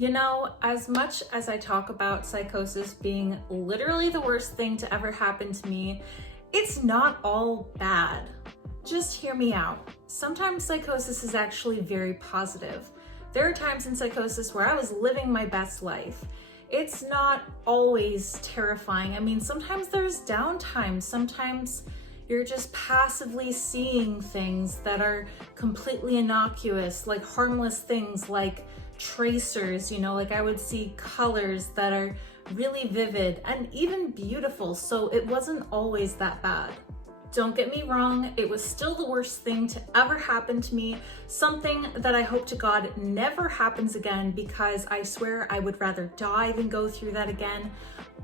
You know, as much as I talk about psychosis being literally the worst thing to ever happen to me, it's not all bad. Just hear me out. Sometimes psychosis is actually very positive. There are times in psychosis where I was living my best life. It's not always terrifying. I mean, sometimes there's downtime. Sometimes you're just passively seeing things that are completely innocuous, like harmless things like tracers, like I would see colors that are really vivid and even beautiful, so it wasn't always that bad. Don't get me wrong, it was still the worst thing to ever happen to me, something that I hope to God never happens again, because I swear I would rather die than go through that again.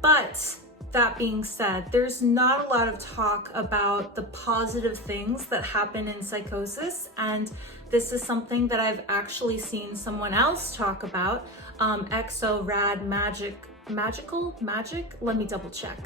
But that being said, there's not a lot of talk about the positive things that happen in psychosis, and this is something that I've actually seen someone else talk about. Magic? Let me double check.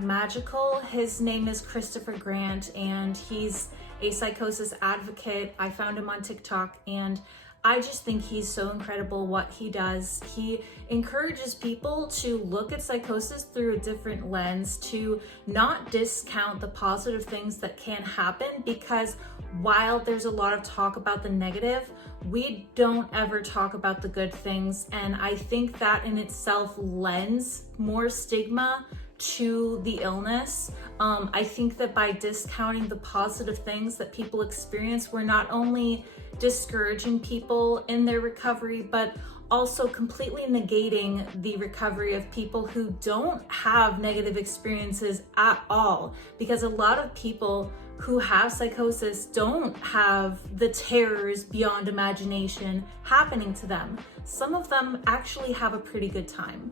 Magical. His name is Christopher Grant, and he's a psychosis advocate. I found him on TikTok, and I just think he's so incredible what he does. He encourages people to look at psychosis through a different lens, to not discount the positive things that can happen, because while there's a lot of talk about the negative, we don't ever talk about the good things. And I think that in itself lends more stigma to the illness. I think that by discounting the positive things that people experience, we're not only discouraging people in their recovery, but also completely negating the recovery of people who don't have negative experiences at all. Because a lot of people who have psychosis don't have the terrors beyond imagination happening to them. Some of them actually have a pretty good time.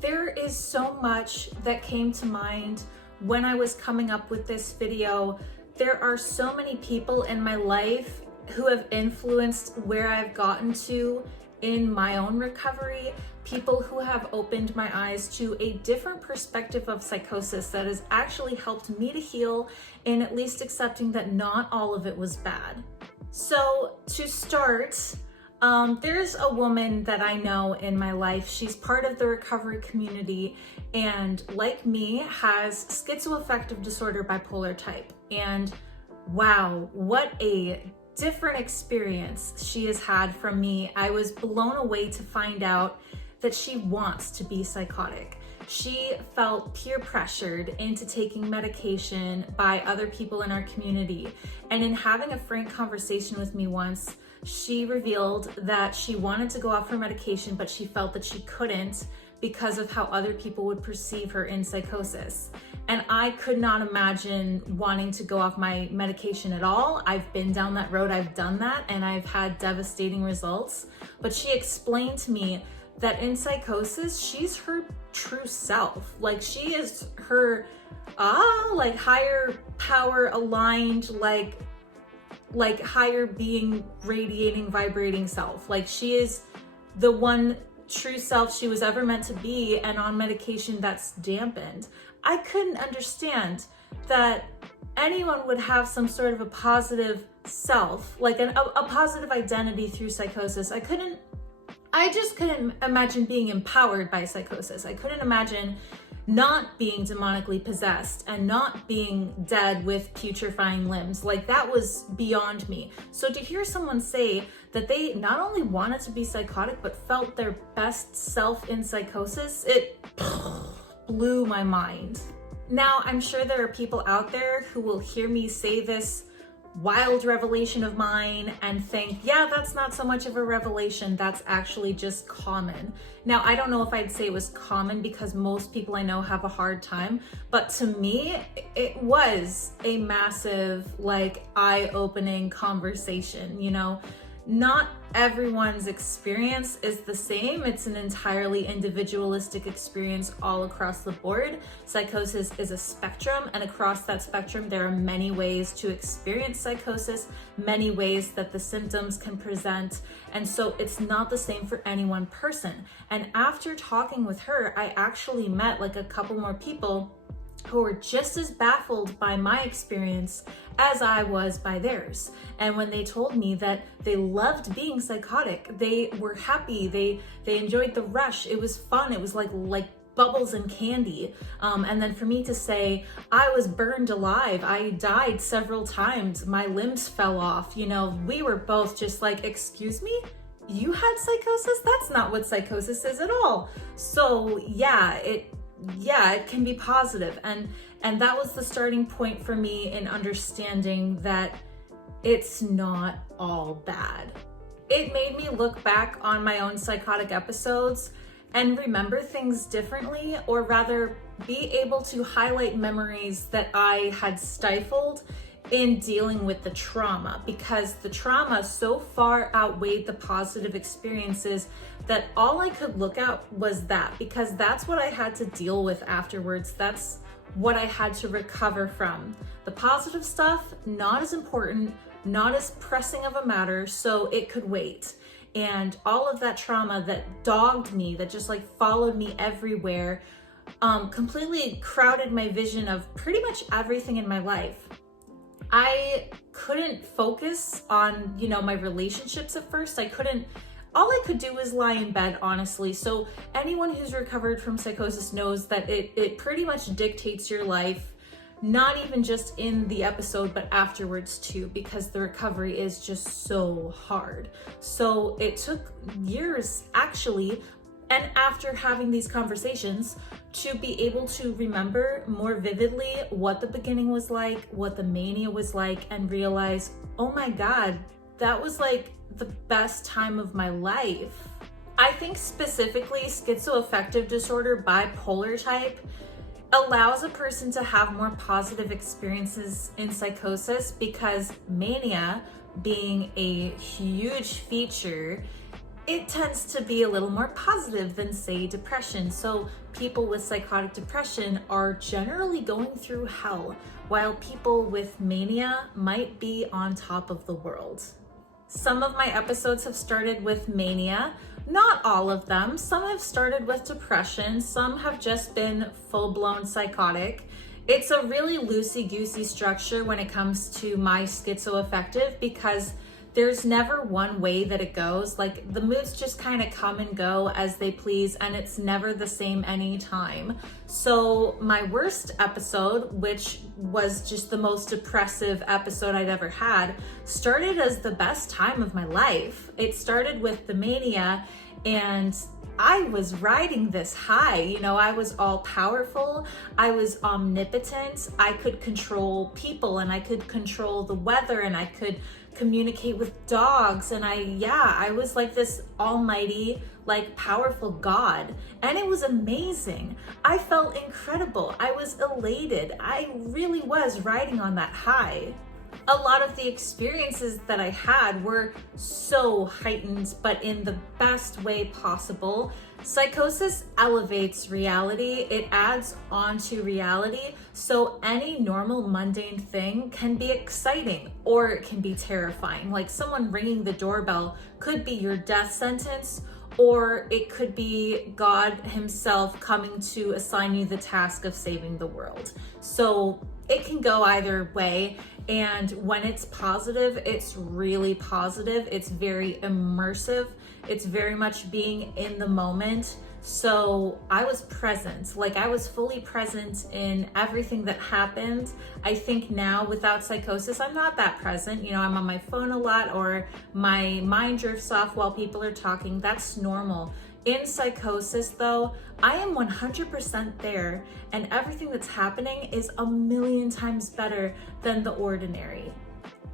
There is so much that came to mind when I was coming up with this video. There are so many people in my life who have influenced where I've gotten to in my own recovery, people who have opened my eyes to a different perspective of psychosis that has actually helped me to heal, in at least accepting that not all of it was bad. So to start, there's a woman that I know in my life. She's part of the recovery community, and like me, has schizoaffective disorder bipolar type. And wow, what a different experience she has had from me. I was blown away to find out that she wants to be psychotic. She felt peer pressured into taking medication by other people in our community. And in having a frank conversation with me once, she revealed that she wanted to go off her medication, but she felt that she couldn't because of how other people would perceive her in psychosis. And I could not imagine wanting to go off my medication at all. I've been down that road, I've done that, and I've had devastating results. But she explained to me that in psychosis, she's her true self. Like, she is her, higher power aligned, like higher being, radiating, vibrating self. Like, she is the one true self she was ever meant to be, and on medication that's dampened. I couldn't understand that anyone would have some sort of a positive self, like a positive identity through psychosis. I just couldn't imagine being empowered by psychosis. I couldn't imagine not being demonically possessed and not being dead with putrefying limbs. Like, that was beyond me. So to hear someone say that they not only wanted to be psychotic, but felt their best self in psychosis, it blew my mind. Now, I'm sure there are people out there who will hear me say this wild revelation of mine and think, yeah, that's not so much of a revelation, that's actually just common. Now, I don't know if I'd say it was common, because most people I know have a hard time, but to me, it was a massive, eye-opening conversation. Not everyone's experience is the same. It's an entirely individualistic experience all across the board. Psychosis is a spectrum, and across that spectrum, there are many ways to experience psychosis, many ways that the symptoms can present. And so it's not the same for any one person. And after talking with her, I actually met a couple more people who were just as baffled by my experience as I was by theirs. And when they told me that they loved being psychotic, they were happy, they enjoyed the rush, it was fun, it was like bubbles and candy. And then for me to say, I was burned alive, I died several times, my limbs fell off, you know, we were both just like, excuse me? You had psychosis? That's not what psychosis is at all. So yeah, it can be positive. And that was the starting point for me in understanding that it's not all bad. It made me look back on my own psychotic episodes and remember things differently, or rather be able to highlight memories that I had stifled in dealing with the trauma, because the trauma so far outweighed the positive experiences that all I could look at was that, because that's what I had to deal with afterwards. That's what I had to recover from. The positive stuff, not as important, not as pressing of a matter, so it could wait. And all of that trauma that dogged me, that just like followed me everywhere, completely crowded my vision of pretty much everything in my life. I couldn't focus on, you know, my relationships at first. All I could do was lie in bed, honestly. So anyone who's recovered from psychosis knows that it pretty much dictates your life, not even just in the episode, but afterwards too, because the recovery is just so hard. So it took years, actually, and after having these conversations, to be able to remember more vividly what the beginning was like, what the mania was like, and realize, oh my God, that was like the best time of my life. I think specifically schizoaffective disorder, bipolar type, allows a person to have more positive experiences in psychosis, because mania being a huge feature, it tends to be a little more positive than, say, depression. So people with psychotic depression are generally going through hell, while people with mania might be on top of the world. Some of my episodes have started with mania, not all of them. Some have started with depression, some have just been full-blown psychotic. It's a really loosey-goosey structure when it comes to my schizoaffective, because there's never one way that it goes. Like, the moods just kind of come and go as they please, and it's never the same anytime. So my worst episode, which was just the most depressive episode I'd ever had, started as the best time of my life. It started with the mania, and I was riding this high. You know, I was all powerful, I was omnipotent, I could control people, and I could control the weather, and I could communicate with dogs, and I was like this almighty, like, powerful god, and it was amazing. I felt incredible, I was elated, I really was riding on that high. A lot of the experiences that I had were so heightened, but in the best way possible. Psychosis elevates reality, it adds onto reality, so any normal mundane thing can be exciting or it can be terrifying. Like, someone ringing the doorbell could be your death sentence, or it could be God himself coming to assign you the task of saving the world. So it can go either way. And when it's positive, it's really positive. It's very immersive. It's very much being in the moment. So I was present, like I was fully present in everything that happened. I think now without psychosis, I'm not that present. You know, I'm on my phone a lot, or my mind drifts off while people are talking. That's normal. In psychosis though, I am 100% there, and everything that's happening is a million times better than the ordinary.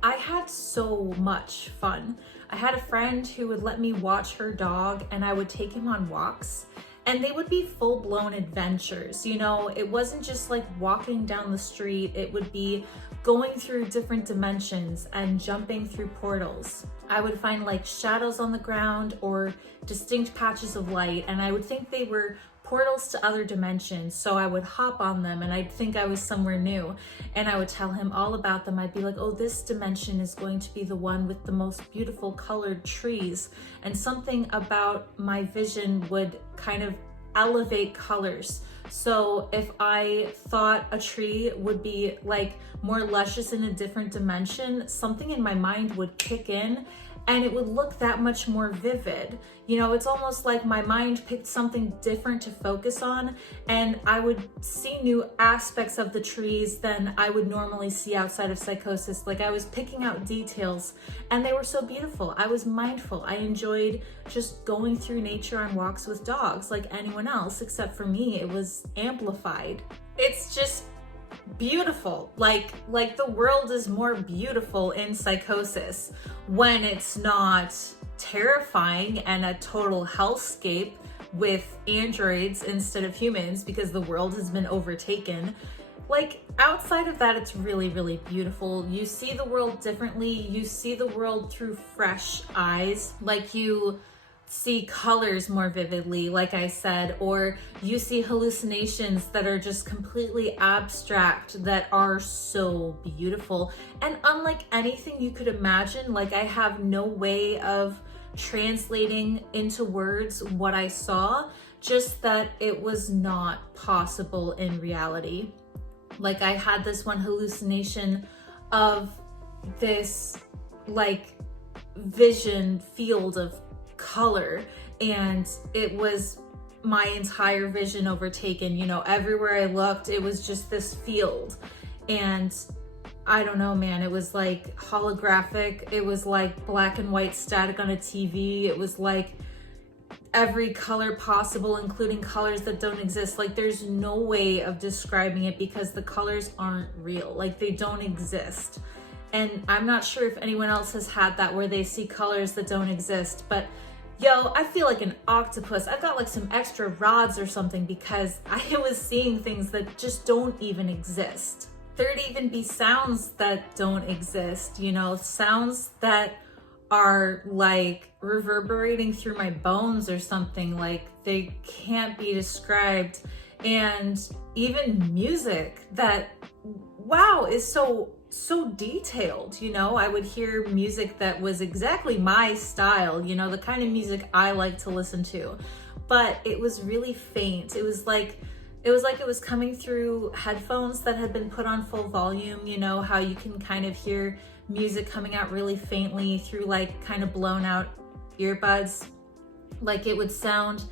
I had so much fun. I had a friend who would let me watch her dog, and I would take him on walks, and they would be full-blown adventures. You know, it wasn't just like walking down the street, it would be going through different dimensions and jumping through portals. I would find like shadows on the ground or distinct patches of light, and I would think they were portals to other dimensions. So I would hop on them and I'd think I was somewhere new, and I would tell him all about them. I'd be like, oh, this dimension is going to be the one with the most beautiful colored trees, and something about my vision would kind of elevate colors So if I thought a tree would be like more luscious in a different dimension, something in my mind would kick in and it would look that much more vivid. You know, it's almost like my mind picked something different to focus on, and I would see new aspects of the trees than I would normally see outside of Psychosis. Like I was picking out details and they were so beautiful. I was mindful. I enjoyed just going through nature on walks with dogs like anyone else, except for me, it was amplified. It's just beautiful. Like the world is more beautiful in Psychosis when it's not terrifying and a total hellscape with androids instead of humans because the world has been overtaken. Like outside of that, it's really, really beautiful. You see the world differently. You see the world through fresh eyes. Like you see colors more vividly, like I said, or you see hallucinations that are just completely abstract that are so beautiful. And unlike anything you could imagine, like I have no way of translating into words what I saw, just that it was not possible in reality. Like I had this one hallucination of this like vision field of color, and it was my entire vision overtaken. You know, everywhere I looked, it was just this field. And I don't know, man, it was like holographic. It was like black and white static on a TV. It was like every color possible, including colors that don't exist. Like there's no way of describing it because the colors aren't real. Like they don't exist. And I'm not sure if anyone else has had that where they see colors that don't exist, but yo, I feel like an octopus. I've got like some extra rods or something because I was seeing things that just don't even exist. There'd even be sounds that don't exist, you know, sounds that are like reverberating through my bones or something. Like they can't be described. And even music that, wow, is so detailed. You know, I would hear music that was exactly my style, you know, the kind of music I like to listen to, but it was really faint. It was like it was coming through headphones that had been put on full volume. You know how you can kind of hear music coming out really faintly through like kind of blown out earbuds. Like it would sound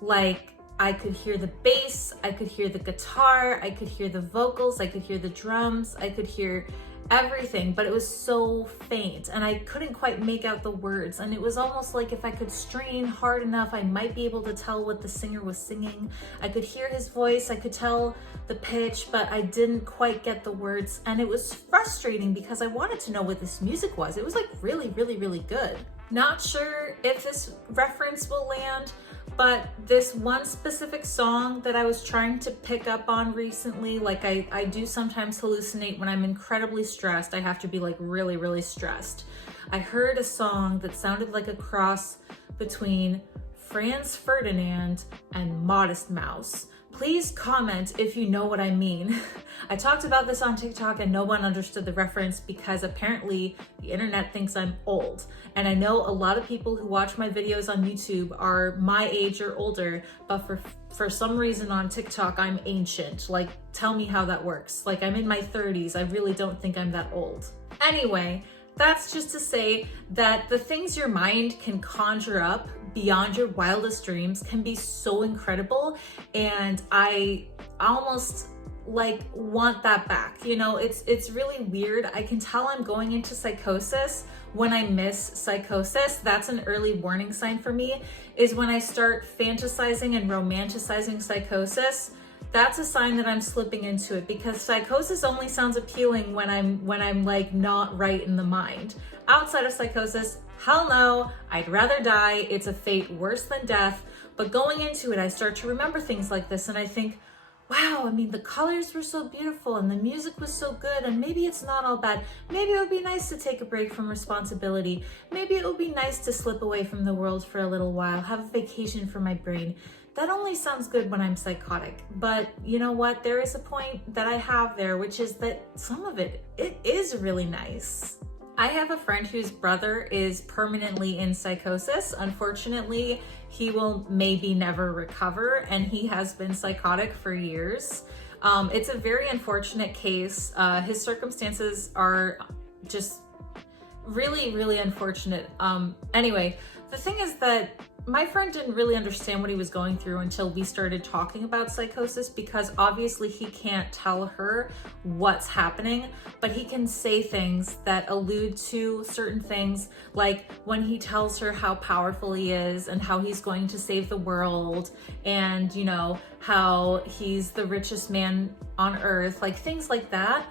like I could hear the bass, I could hear the guitar, I could hear the vocals, I could hear the drums, I could hear everything, but it was so faint and I couldn't quite make out the words. And it was almost like if I could strain hard enough, I might be able to tell what the singer was singing. I could hear his voice, I could tell the pitch, but I didn't quite get the words. And it was frustrating because I wanted to know what this music was. It was like really, really, really good. Not sure if this reference will land, but this one specific song that I was trying to pick up on recently, like I do sometimes hallucinate when I'm incredibly stressed. I have to be like really, really stressed. I heard a song that sounded like a cross between Franz Ferdinand and Modest Mouse. Please comment if you know what I mean. I talked about this on TikTok and no one understood the reference because apparently the internet thinks I'm old. And I know a lot of people who watch my videos on YouTube are my age or older, but for some reason on TikTok, I'm ancient. Like, tell me how that works. Like, I'm in my 30s. I really don't think I'm that old. Anyway, that's just to say that the things your mind can conjure up beyond your wildest dreams can be so incredible, and I almost like want that back. You know, it's really weird. I can tell I'm going into psychosis when I miss psychosis. That's an early warning sign for me, is when I start fantasizing and romanticizing psychosis. That's a sign that I'm slipping into it, because psychosis only sounds appealing when I'm like not right in the mind. Outside of psychosis, hell no, I'd rather die. It's a fate worse than death. But going into it, I start to remember things like this and I think, wow, I mean, the colors were so beautiful and the music was so good, and maybe it's not all bad. Maybe it would be nice to take a break from responsibility. Maybe it would be nice to slip away from the world for a little while, have a vacation for my brain. That only sounds good when I'm psychotic. But you know what? There is a point that I have there, which is that some of it is really nice. I have a friend whose brother is permanently in psychosis. Unfortunately, he will maybe never recover, and he has been psychotic for years. It's a very unfortunate case. His circumstances are just really, really unfortunate. Anyway, the thing is that my friend didn't really understand what he was going through until we started talking about psychosis, because obviously he can't tell her what's happening, but he can say things that allude to certain things, like when he tells her how powerful he is and how he's going to save the world, and you know, how he's the richest man on earth, like things like that.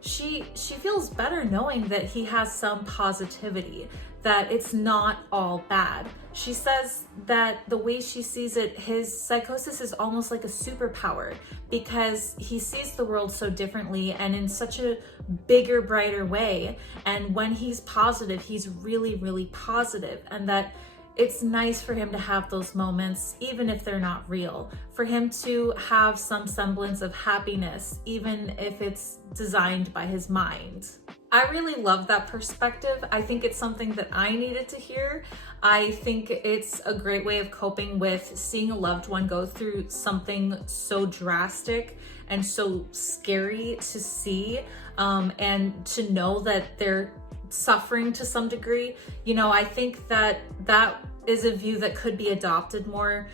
She feels better knowing that he has some positivity, that it's not all bad. She says that the way she sees it, his psychosis is almost like a superpower, because he sees the world so differently and in such a bigger, brighter way. And when he's positive, he's really, really positive, and that it's nice for him to have those moments, even if they're not real, for him to have some semblance of happiness, even if it's designed by his mind. I really love that perspective. I think it's something that I needed to hear. I think it's a great way of coping with seeing a loved one go through something so drastic and so scary to see, and to know that they're suffering to some degree. You know, I think that that is a view that could be adopted more,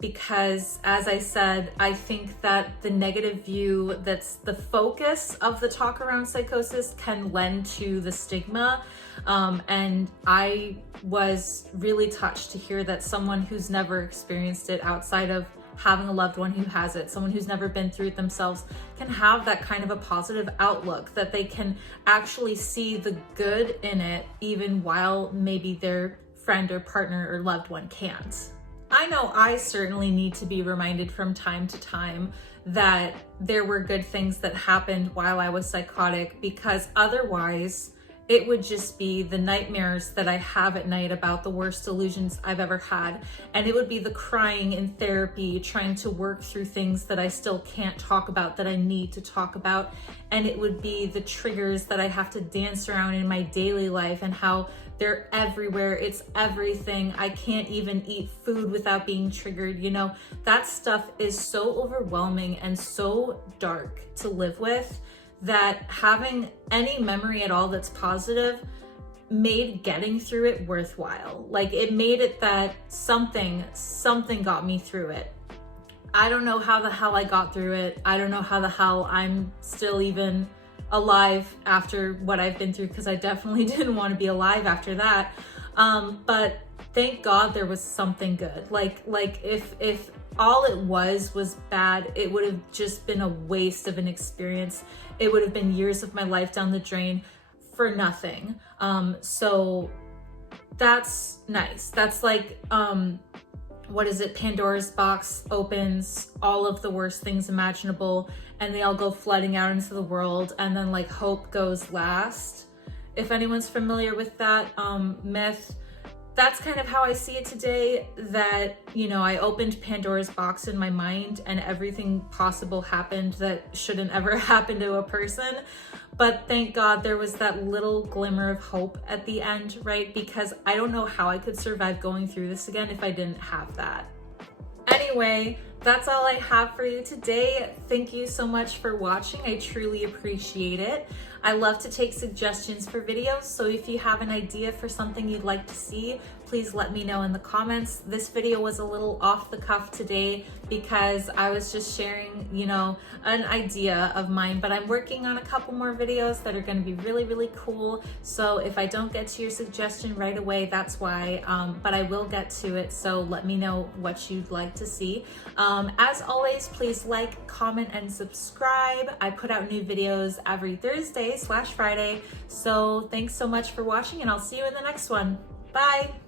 because as I said, I think that the negative view that's the focus of the talk around psychosis can lend to the stigma. And I was really touched to hear that someone who's never experienced it outside of having a loved one who has it, someone who's never been through it themselves, can have that kind of a positive outlook, that they can actually see the good in it, even while maybe their friend or partner or loved one can't. I know I certainly need to be reminded from time to time that there were good things that happened while I was psychotic, because otherwise it would just be the nightmares that I have at night about the worst delusions I've ever had. And it would be the crying in therapy, trying to work through things that I still can't talk about, that I need to talk about. And it would be the triggers that I have to dance around in my daily life, and how they're everywhere. It's everything. I can't even eat food without being triggered. You know, that stuff is so overwhelming and so dark to live with, that having any memory at all that's positive made getting through it worthwhile. Like, it made it that something got me through it. I don't know how the hell I got through it. I don't know how the hell I'm still even alive after what I've been through, because I definitely didn't want to be alive after that. But thank God there was something good. Like if all it was bad, it would have just been a waste of an experience. It would have been years of my life down the drain for nothing. So that's nice. That's like, what is it? Pandora's box opens, all of the worst things imaginable, and they all go flooding out into the world, and then like hope goes last. If anyone's familiar with that myth, that's kind of how I see it today, that, you know, I opened Pandora's box in my mind and everything possible happened that shouldn't ever happen to a person. But thank God there was that little glimmer of hope at the end, right? Because I don't know how I could survive going through this again if I didn't have that. Anyway, that's all I have for you today. Thank you so much for watching. I truly appreciate it. I love to take suggestions for videos, so if you have an idea for something you'd like to see, please let me know in the comments. This video was a little off the cuff today because I was just sharing, you know, an idea of mine, but I'm working on a couple more videos that are going to be really, really cool. So if I don't get to your suggestion right away, that's why, but I will get to it. So let me know what you'd like to see. As always, please like, comment, and subscribe. I put out new videos every Thursday/Friday. So thanks so much for watching, and I'll see you in the next one. Bye.